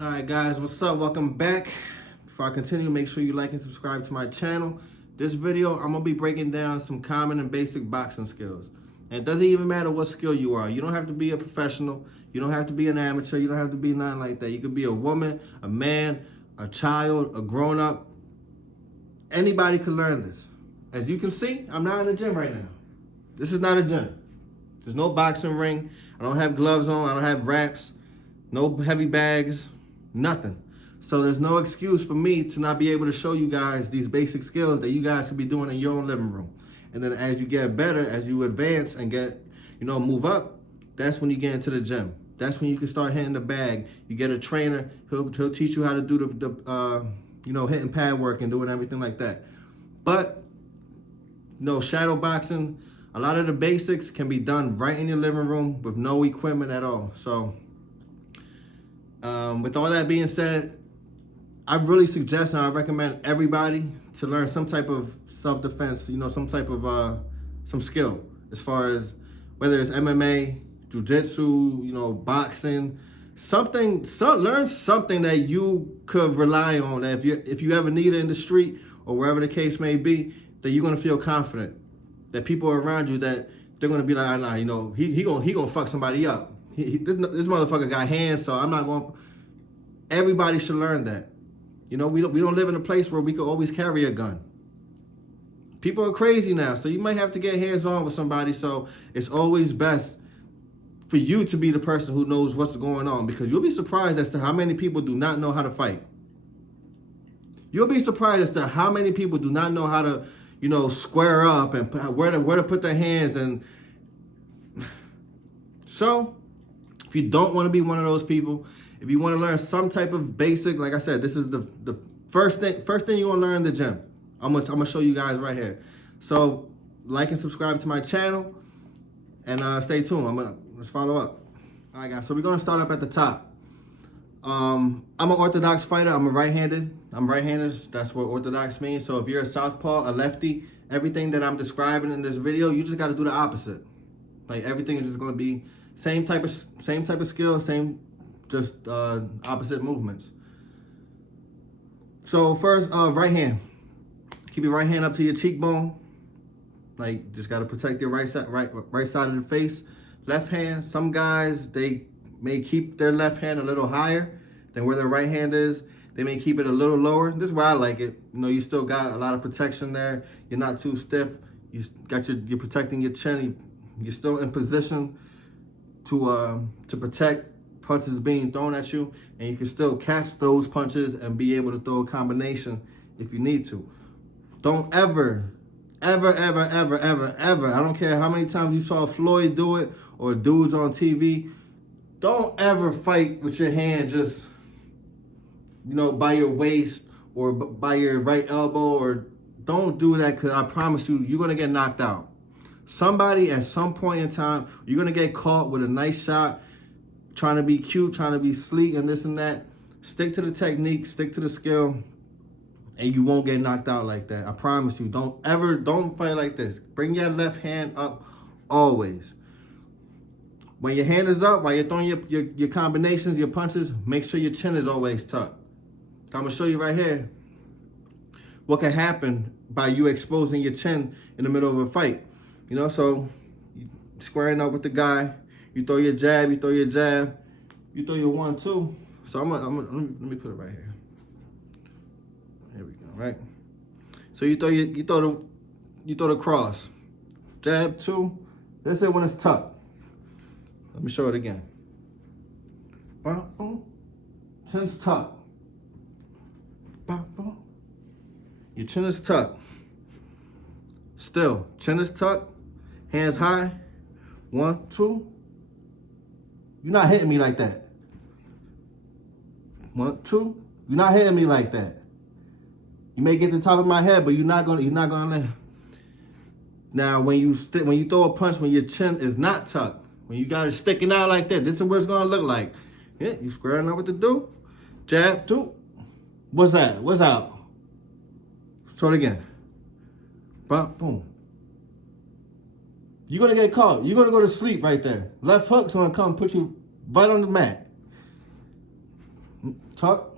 All right, guys, what's up? Welcome back. Before I continue, make sure you like and subscribe to my channel. This video, I'm gonna be breaking down some common and basic boxing skills. And it doesn't even matter what skill you are. You don't have to be a professional. You don't have to be an amateur. You don't have to be nothing like that. You could be a woman, a man, a child, a grown-up. Anybody can learn this. As you can see, I'm not in the gym right now. This is not a gym. There's no boxing ring. I don't have gloves on. I don't have wraps. No heavy bags. Nothing. So there's no excuse for me to not be able to show you guys these basic skills that you guys could be doing in your own living room. And then as you get better, as you advance and get, move up, that's when you get into the gym. That's when you can start hitting the bag. You get a trainer, he'll teach you how to do the hitting pad work and doing everything like that. But no, shadow boxing, a lot of the basics can be done right in your living room with no equipment at all. So with all that being said, I really suggest and I recommend everybody to learn some type of self-defense, some type of some skill, as far as whether it's MMA, jiu-jitsu, boxing, learn something that you could rely on, that if you ever need it in the street or wherever the case may be, that you're gonna feel confident, that people around you, that they're gonna be like, nah, he gonna fuck somebody up. This motherfucker got hands, so I'm not going. Everybody should learn that. We don't live in a place where we could always carry a gun. People are crazy now, so you might have to get hands-on with somebody. So it's always best for you to be the person who knows what's going on, because you'll be surprised as to how many people do not know how to fight. You'll be surprised as to how many people do not know how to, square up and where to put their hands. And so if you don't want to be one of those people, if you want to learn some type of basic, like I said, this is the first thing you're gonna learn in the gym. I'm gonna show you guys right here. So like and subscribe to my channel, and stay tuned. Let's follow up. All right, guys. So we're gonna start up at the top. I'm an orthodox fighter. I'm right-handed. That's what orthodox means. So if you're a southpaw, a lefty, everything that I'm describing in this video, you just got to do the opposite. Like everything is just gonna be same type of skill, just opposite movements. So first, right hand. Keep your right hand up to your cheekbone. Like, just gotta protect your right side of the face. Left hand, some guys, they may keep their left hand a little higher than where their right hand is. They may keep it a little lower. This is where I like it. You still got a lot of protection there. You're not too stiff. You're protecting your chin. You're still in position to protect punches being thrown at you, and you can still catch those punches and be able to throw a combination if you need to. Don't ever, I don't care how many times you saw Floyd do it or dudes on TV, don't ever fight with your hand just, by your waist or by your right elbow, or don't do that, because I promise you, you're going to get knocked out. Somebody at some point in time, you're going to get caught with a nice shot, trying to be cute, trying to be sleek and this and that. Stick to the technique, stick to the skill, and you won't get knocked out like that. I promise you. Don't fight like this. Bring your left hand up always. When your hand is up, while you're throwing your combinations, your punches, make sure your chin is always tucked. I'm going to show you right here what can happen by you exposing your chin in the middle of a fight. So you squaring up with the guy, you throw your jab, you throw your 1-2. So let me put it right here. There we go, right? So you throw the cross. Jab 2. This is when it's tucked. Let me show it again. Chin's tucked. Your chin is tucked. Still, chin is tucked, hands high. 1, 2. You're not hitting me like that. 1, 2. You're not hitting me like that. You may get to the top of my head, but you're not gonna land. Now, when you throw a punch, when your chin is not tucked, when you got it sticking out like that, this is what it's gonna look like. Yeah, you squaring up with the dude. Jab 2. What's that? What's out? Throw it again. Boom. You're going to get caught. You're going to go to sleep right there. Left hook's going to come put you right on the mat. tuck,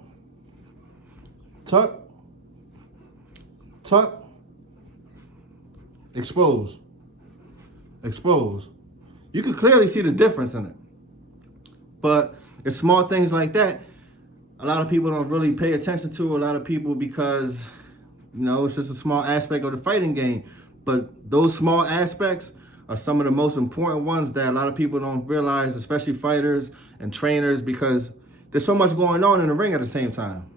tuck, tuck, expose, expose. You can clearly see the difference in it. But it's small things like that a lot of people don't really pay attention to. A lot of people, because, you know, it's just a small aspect of the fighting game. But those small aspects are some of the most important ones that a lot of people don't realize, especially fighters and trainers, because there's so much going on in the ring at the same time.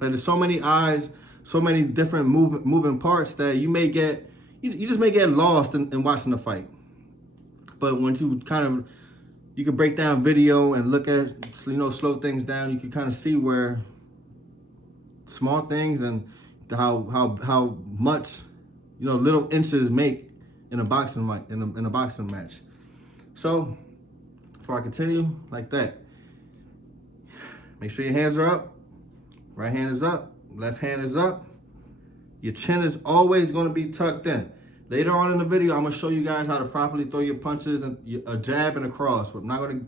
Like, there's so many eyes, so many different moving parts that you just may get lost in watching the fight. But when you can break down video and look at, you know, slow things down, you can kind of see where small things and how much, you know, little inches make in a boxing match. So before I continue like that, make sure your hands are up. Right hand is up, left hand is up. Your chin is always going to be tucked in. Later on in the video, I'm going to show you guys how to properly throw your punches, and a jab and a cross. But I'm not going to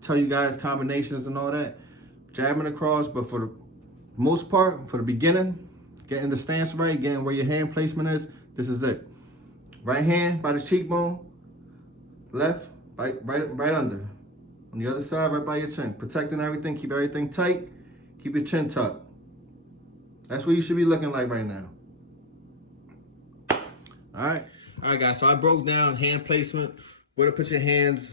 tell you guys combinations and all that. Jab and a cross, but for the most part, for the beginning, getting the stance right, getting where your hand placement is, this is it. Right hand by the cheekbone, left, right under. On the other side, right by your chin. Protecting everything, keep everything tight, keep your chin tucked. That's what you should be looking like right now. All right, guys, so I broke down hand placement, where to put your hands,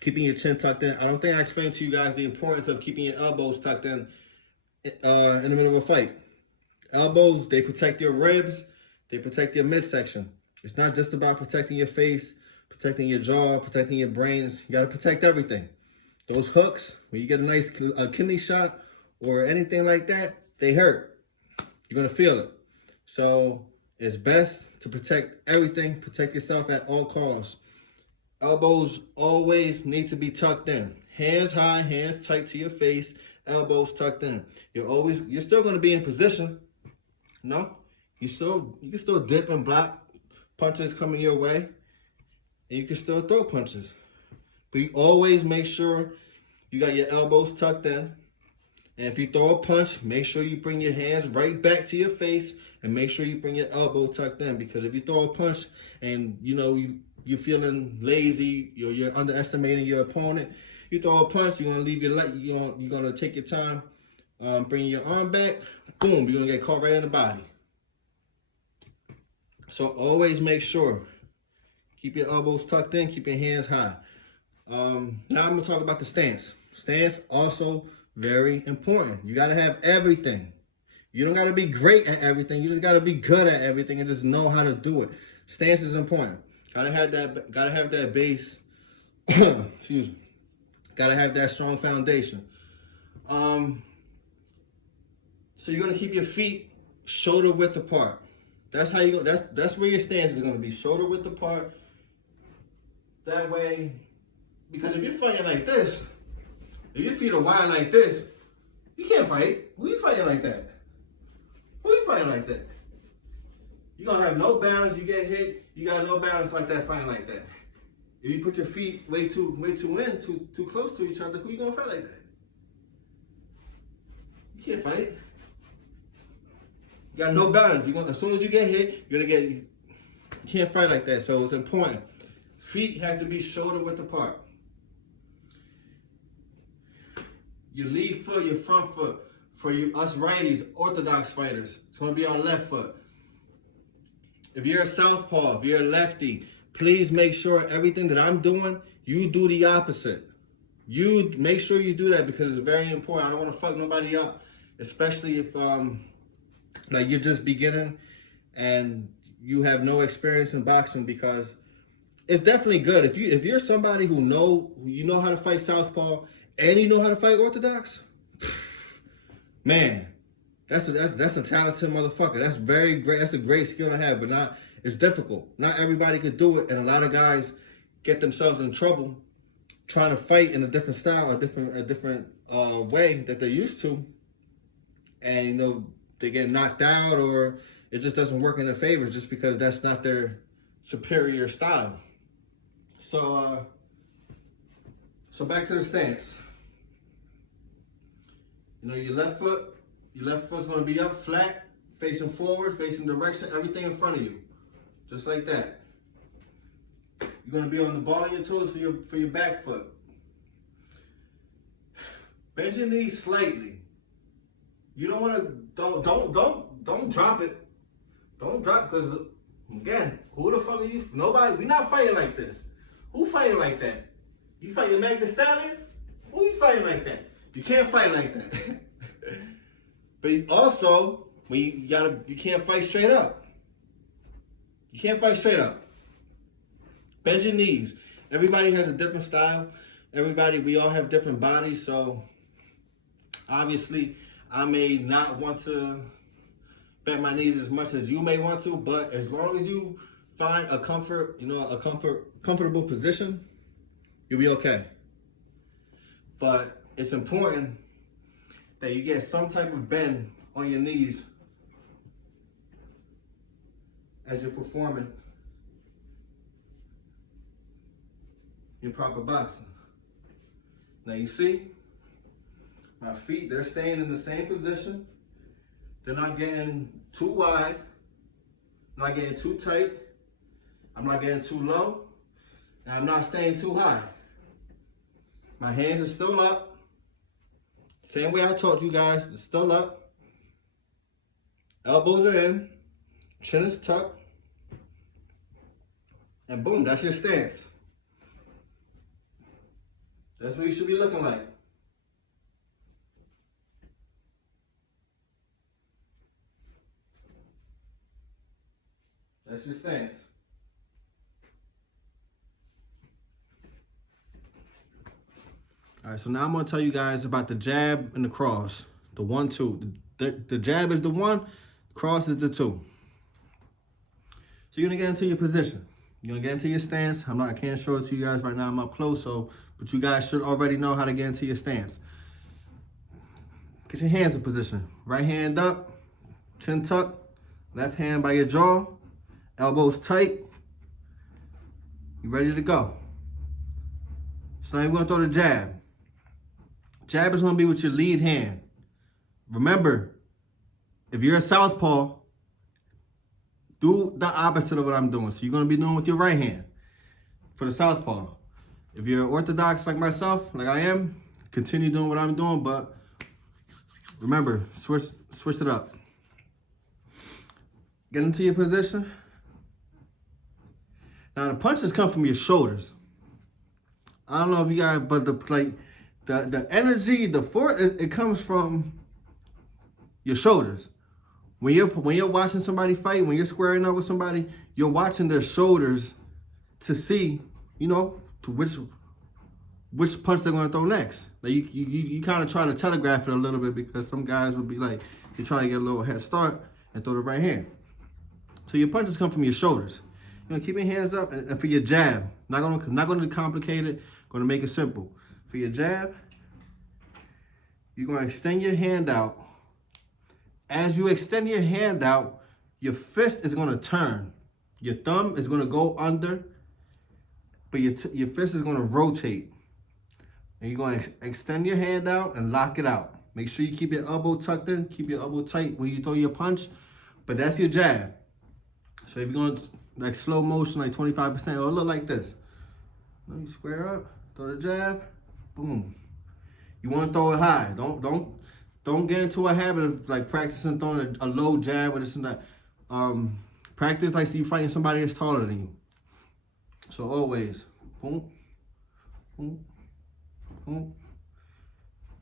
keeping your chin tucked in. I don't think I explained to you guys the importance of keeping your elbows tucked in the middle of a fight. Elbows, they protect your ribs, they protect your midsection. It's not just about protecting your face, protecting your jaw, protecting your brains. You got to protect everything. Those hooks, when you get a nice kidney shot or anything like that, they hurt. You're going to feel it. So it's best to protect everything, protect yourself at all costs. Elbows always need to be tucked in. Hands high, hands tight to your face, elbows tucked in. You're still going to be in position. No, you can still dip and block punches coming your way, and you can still throw punches. But you always make sure you got your elbows tucked in. And if you throw a punch, make sure you bring your hands right back to your face, and make sure you bring your elbow tucked in. Because if you throw a punch and, you know, you're feeling lazy, you're underestimating your opponent, you throw a punch, you're gonna leave your leg, you're gonna take your time, bring your arm back, boom, you're gonna get caught right in the body. So always make sure, keep your elbows tucked in, keep your hands high. Now I'm gonna talk about the stance. Stance also very important. You gotta have everything. You don't gotta be great at everything. You just gotta be good at everything and just know how to do it. Stance is important. Gotta have that base. Excuse me. Gotta have that strong foundation. So you're gonna keep your feet shoulder width apart. That's how you go. That's where your stance is gonna be, shoulder width apart. That way, because if you're fighting like this, if your feet are wide like this, you can't fight. Who you fighting like that? Who you fighting like that? You're gonna have no balance. You get hit. You got no balance like that, fighting like that. If you put your feet way too close to each other, who you gonna fight like that? You can't fight. You got no balance. As soon as you get hit, you can't fight like that. So it's important. Feet have to be shoulder width apart. Your lead foot, your front foot, for us righties, orthodox fighters, it's going to be on left foot. If you're a southpaw, if you're a lefty, please make sure everything that I'm doing, you do the opposite. You make sure you do that, because it's very important. I don't want to fuck nobody up, especially if like you're just beginning and you have no experience in boxing, because it's definitely good if you're somebody who you know how to fight southpaw and you know how to fight orthodox. Man, that's a talented motherfucker. That's very great. That's a great skill to have, but it's difficult. Not everybody could do it, and a lot of guys get themselves in trouble trying to fight in a different style, a different way that they're used to, and you know they get knocked out, or it just doesn't work in their favor just because that's not their superior style. So back to the stance. You know, your left foot's gonna be up flat, facing forward, facing direction, everything in front of you. Just like that. You're gonna be on the ball of your toes for your back foot. Bend your knees slightly. You don't wanna don't drop it. Don't drop, because again, who the fuck are you? Nobody, we not fighting like this. Who fighting like that? You fighting Meg Thee Stallion? Who you fighting like that? You can't fight like that. But also, when you can't fight straight up. You can't fight straight up. Bend your knees. Everybody has a different style. We all have different bodies, so obviously I may not want to bend my knees as much as you may want to, but as long as you find a comfortable position, you'll be okay. But it's important that you get some type of bend on your knees as you're performing your proper boxing. Now you see, my feet, they're staying in the same position. They're not getting too wide, not getting too tight. I'm not getting too low, and I'm not staying too high. My hands are still up. Same way I taught you guys, it's still up. Elbows are in, chin is tucked, and boom, that's your stance. That's what you should be looking like. That's your stance. All right, so now I'm gonna tell you guys about the jab and the cross. The 1-2. The jab is the 1, cross is the 2. So you're gonna get into your position. You're gonna get into your stance. I can't show it to you guys right now, I'm up close, but you guys should already know how to get into your stance. Get your hands in position. Right hand up, chin tucked, left hand by your jaw, elbows tight. You ready to go. So now you're gonna throw the jab. Jab is gonna be with your lead hand. Remember, if you're a southpaw, do the opposite of what I'm doing. So you're gonna be doing with your right hand for the southpaw. If you're orthodox like myself, like I am, continue doing what I'm doing, but remember, switch it up. Get into your position. Now the punches come from your shoulders. I don't know if you guys, but the energy, the force, it comes from your shoulders. When you're watching somebody fight, when you're squaring up with somebody, you're watching their shoulders to see, to which punch they're gonna throw next. Like you kind of try to telegraph it a little bit, because some guys would be like, they try to get a little head start and throw the right hand. So your punches come from your shoulders. Keep your hands up, and for your jab, not gonna complicate it, gonna make it simple. For your jab, you're gonna extend your hand out. As you extend your hand out, your fist is gonna turn. Your thumb is gonna go under, but your fist is gonna rotate. And you're gonna extend your hand out and lock it out. Make sure you keep your elbow tucked in, keep your elbow tight when you throw your punch, but that's your jab. So if you're going like slow motion, like 25%, it'll look like this. You square up, throw the jab, boom. You want to throw it high. Don't get into a habit of like practicing throwing a low jab or this and that. Practice like you fighting somebody that's taller than you. So always, boom, boom, boom,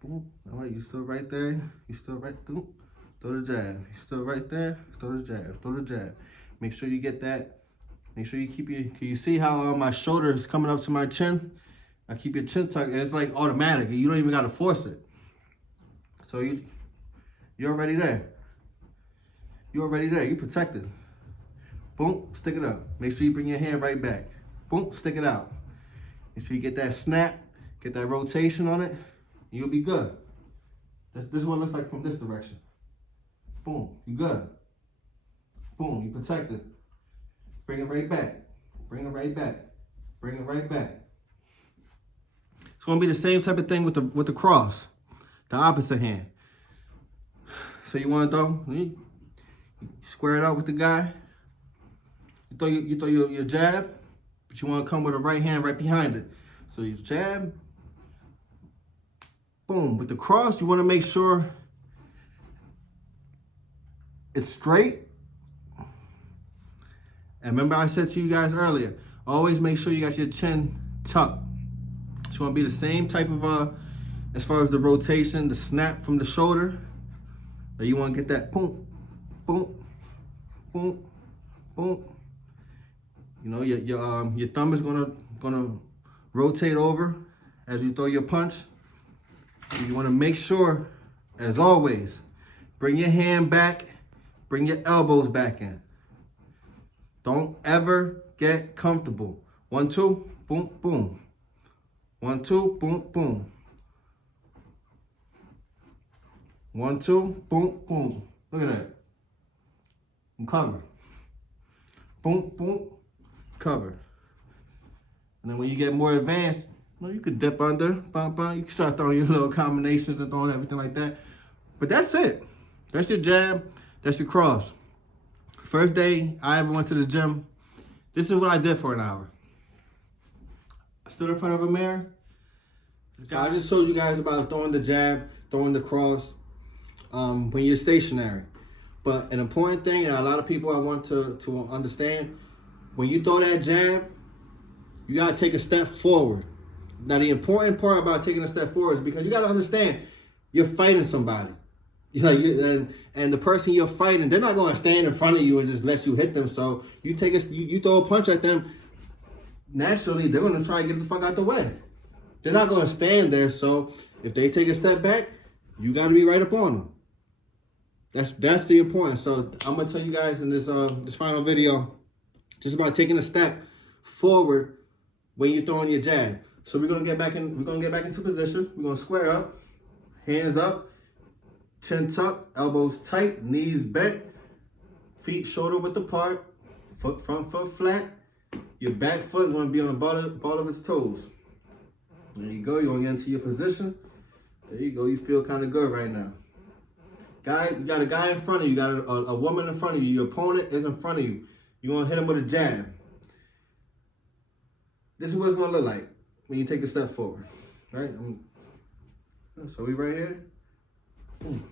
boom. All right, you still right there. You still right there. Throw the jab. You still right there. Throw the jab. Throw the jab. Make sure you get that. Make sure you keep your. Can you see how my shoulder is coming up to my chin? I keep your chin tucked, and it's like automatic. You don't even gotta force it. So you're already there. You're already there. You're protected. Boom, stick it up. Make sure you bring your hand right back. Boom, stick it out. Make sure you get that snap, get that rotation on it, and you'll be good. This is what it looks like from this direction. Boom, you good. Boom, you protected. Bring it right back. Bring it right back. Bring it right back. It's gonna be the same type of thing with the cross. The opposite hand. So you want to throw, you square it out with the guy. You throw your jab, but you want to come with a right hand right behind it. So you jab, boom. With the cross, you want to make sure it's straight. And remember I said to you guys earlier, always make sure you got your chin tucked. It's going to be the same type of, as far as the rotation, the snap from the shoulder. That you want to get that boom, boom, boom, boom. You know, your thumb is gonna rotate over as you throw your punch. You want to make sure, as always, bring your hand back, bring your elbows back in. Don't ever get comfortable. 1, 2, boom, boom. 1, 2, boom, boom. 1, 2, boom, boom. Look at that. I'm covered. Boom, boom, covered. And then when you get more advanced, you could dip under, bum, bum. You can start throwing your little combinations and throwing everything like that. But that's it. That's your jab. That's your cross. First day I ever went to the gym, this is what I did for an hour. I stood in front of a mirror. So I just told you guys about throwing the jab, throwing the cross when you're stationary. But an important thing, and a lot of people I want to understand, when you throw that jab, you got to take a step forward. Now, the important part about taking a step forward is because you got to understand you're fighting somebody. And the person you're fighting, they're not going to stand in front of you and just let you hit them. So you throw a punch at them, naturally, they're going to try to get the fuck out the way. They're not going to stand there. So if they take a step back, you got to be right up on them. That's the importance. So I'm going to tell you guys in this final video just about taking a step forward when you're throwing your jab. So we're going to get back into position. We're going to square up, hands up, chin tucked, elbows tight, knees bent, feet shoulder width apart, front foot flat. Your back foot is going to be on the ball of its toes. There you go. You're going to get into your position. There you go. You feel kind of good right now. You got a guy in front of you. You got a woman in front of you. Your opponent is in front of you. You're going to hit him with a jab. This is what it's going to look like when you take a step forward. Right? So we right here. Boom.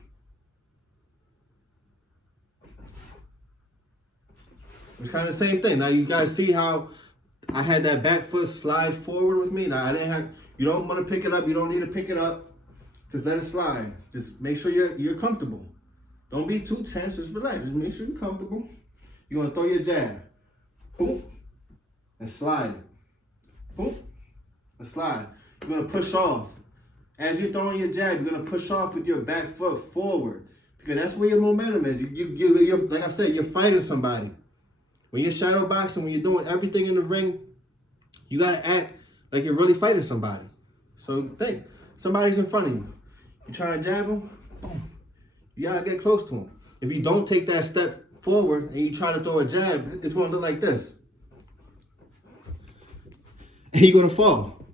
It's kind of the same thing. Now you guys see how I had that back foot slide forward with me. Now you don't want to pick it up. You don't need to pick it up. Just let it slide. Just make sure you're comfortable. Don't be too tense. Just relax. Just make sure you're comfortable. You want to throw your jab. Boom. And slide. Boom. And slide. You're going to push off. As you're throwing your jab, you're going to push off with your back foot forward. Because that's where your momentum is. You're, like I said, you're fighting somebody. When you're shadow boxing, when you're doing everything in the ring, you got to act like you're really fighting somebody. So think, somebody's in front of you. You try to jab them, boom. You got to get close to them. If you don't take that step forward and you try to throw a jab, it's going to look like this. And you're going to fall.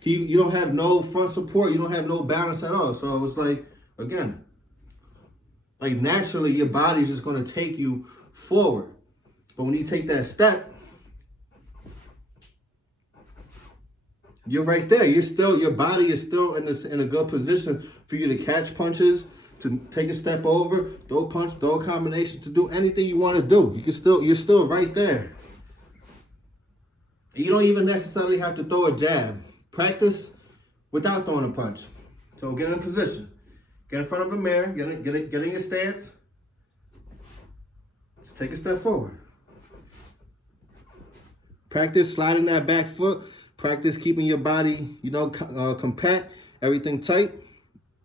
You don't have no front support. You don't have no balance at all. So it's like, again, like naturally your body's just going to take you forward. But when you take that step, you're right there. Your body is still in a good position for you to catch punches, to take a step over, throw a punch, throw a combination, to do anything you want to do. You're still right there. You don't even necessarily have to throw a jab. Practice without throwing a punch. So get in position. Get in front of a mirror. Get in your stance. Just take a step forward. Practice sliding that back foot. Practice keeping your body, compact, everything tight.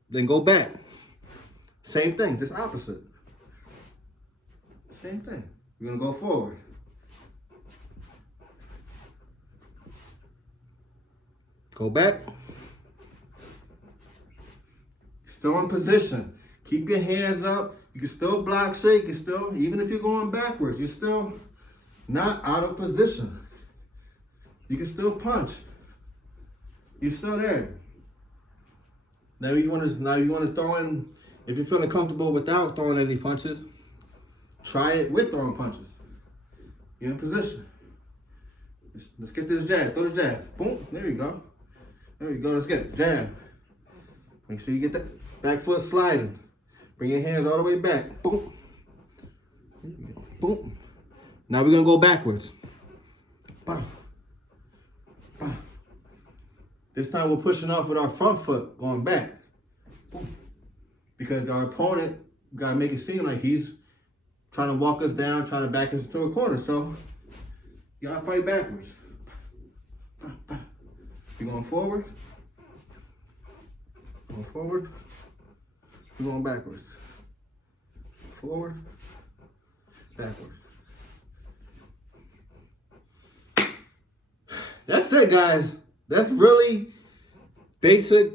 Then go back. Same thing, just opposite. Same thing. You're going to go forward. Go back. Still in position. Keep your hands up. You can still block shake. You can still, even if you're going backwards, you're still not out of position. You can still punch. You're still there. Now you want to throw in If you're feeling comfortable without throwing any punches, try it with throwing punches. You're in position. Let's get this jab. Throw the jab. Boom. There you go. There you go. Let's get it. Jab. Make sure you get that back foot sliding. Bring your hands all the way back. Boom. There you go. Boom. Now we're going to go backwards. Bam. Bam. This time we're pushing off with our front foot going back. Boom. Because our opponent got to make it seem like he's trying to walk us down, trying to back us into a corner. So you got to fight backwards. You're going forward. Going forward. You're going backwards. Forward. Backwards. That's it, guys. That's really basic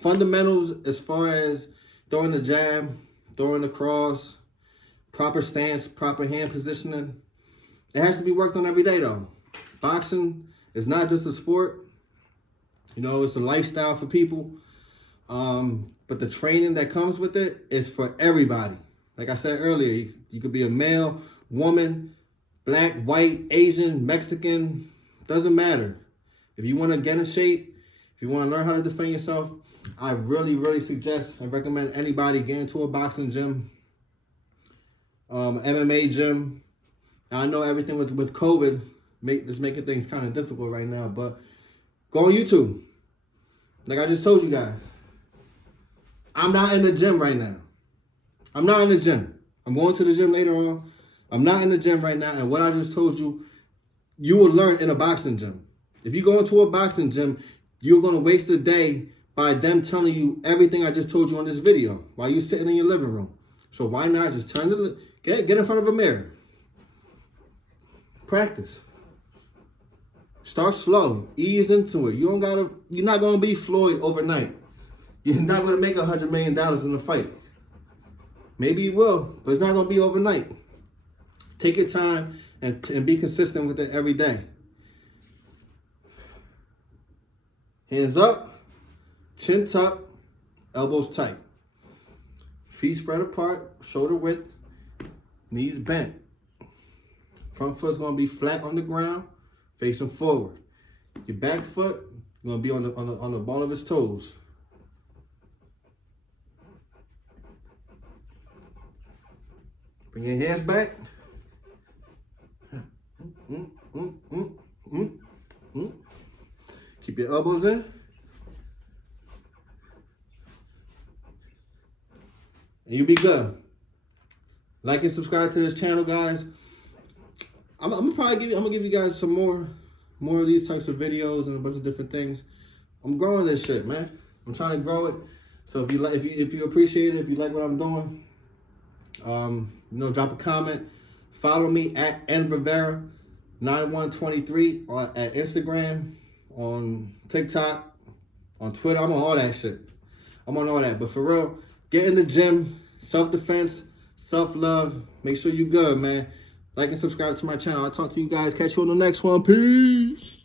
fundamentals as far as throwing the jab, throwing the cross, proper stance, proper hand positioning. It has to be worked on every day, though. Boxing is not just a sport. You know, it's a lifestyle for people. But the training that comes with it is for everybody. Like I said earlier, you could be a male, woman, black, white, Asian, Mexican, doesn't matter. If you want to get in shape, if you want to learn how to defend yourself, I really, really suggest and recommend anybody get into a boxing gym, MMA gym. Now, I know everything with COVID is making things kind of difficult right now, but go on YouTube. Like I just told you guys, I'm not in the gym right now. I'm not in the gym. I'm going to the gym later on. I'm not in the gym right now, and what I just told you, you will learn in a boxing gym. If you go into a boxing gym, you're going to waste a day by them telling you everything I just told you on this video while you're sitting in your living room. So why not just get in front of a mirror. Practice. Start slow. Ease into it. You're not going to be Floyd overnight. You're not going to make $100 million in a fight. Maybe you will, but it's not going to be overnight. Take your time and be consistent with it every day. Hands up, chin tucked, elbows tight. Feet spread apart, shoulder width, knees bent. Front foot's gonna be flat on the ground, facing forward. Your back foot gonna be on the ball of his toes. Bring your hands back. Keep your elbows in. And you'll be good. Like and subscribe to this channel, guys. I'm gonna give you guys some more of these types of videos and a bunch of different things. I'm growing this shit, man. I'm trying to grow it. So if you appreciate it, if you like what I'm doing, drop a comment. Follow me at nrivera9123 at Instagram, on TikTok, on Twitter. I'm on all that shit. I'm on all that. But for real, get in the gym, self-defense, self-love. Make sure you good, man. Like and subscribe to my channel. I'll talk to you guys. Catch you on the next one. Peace.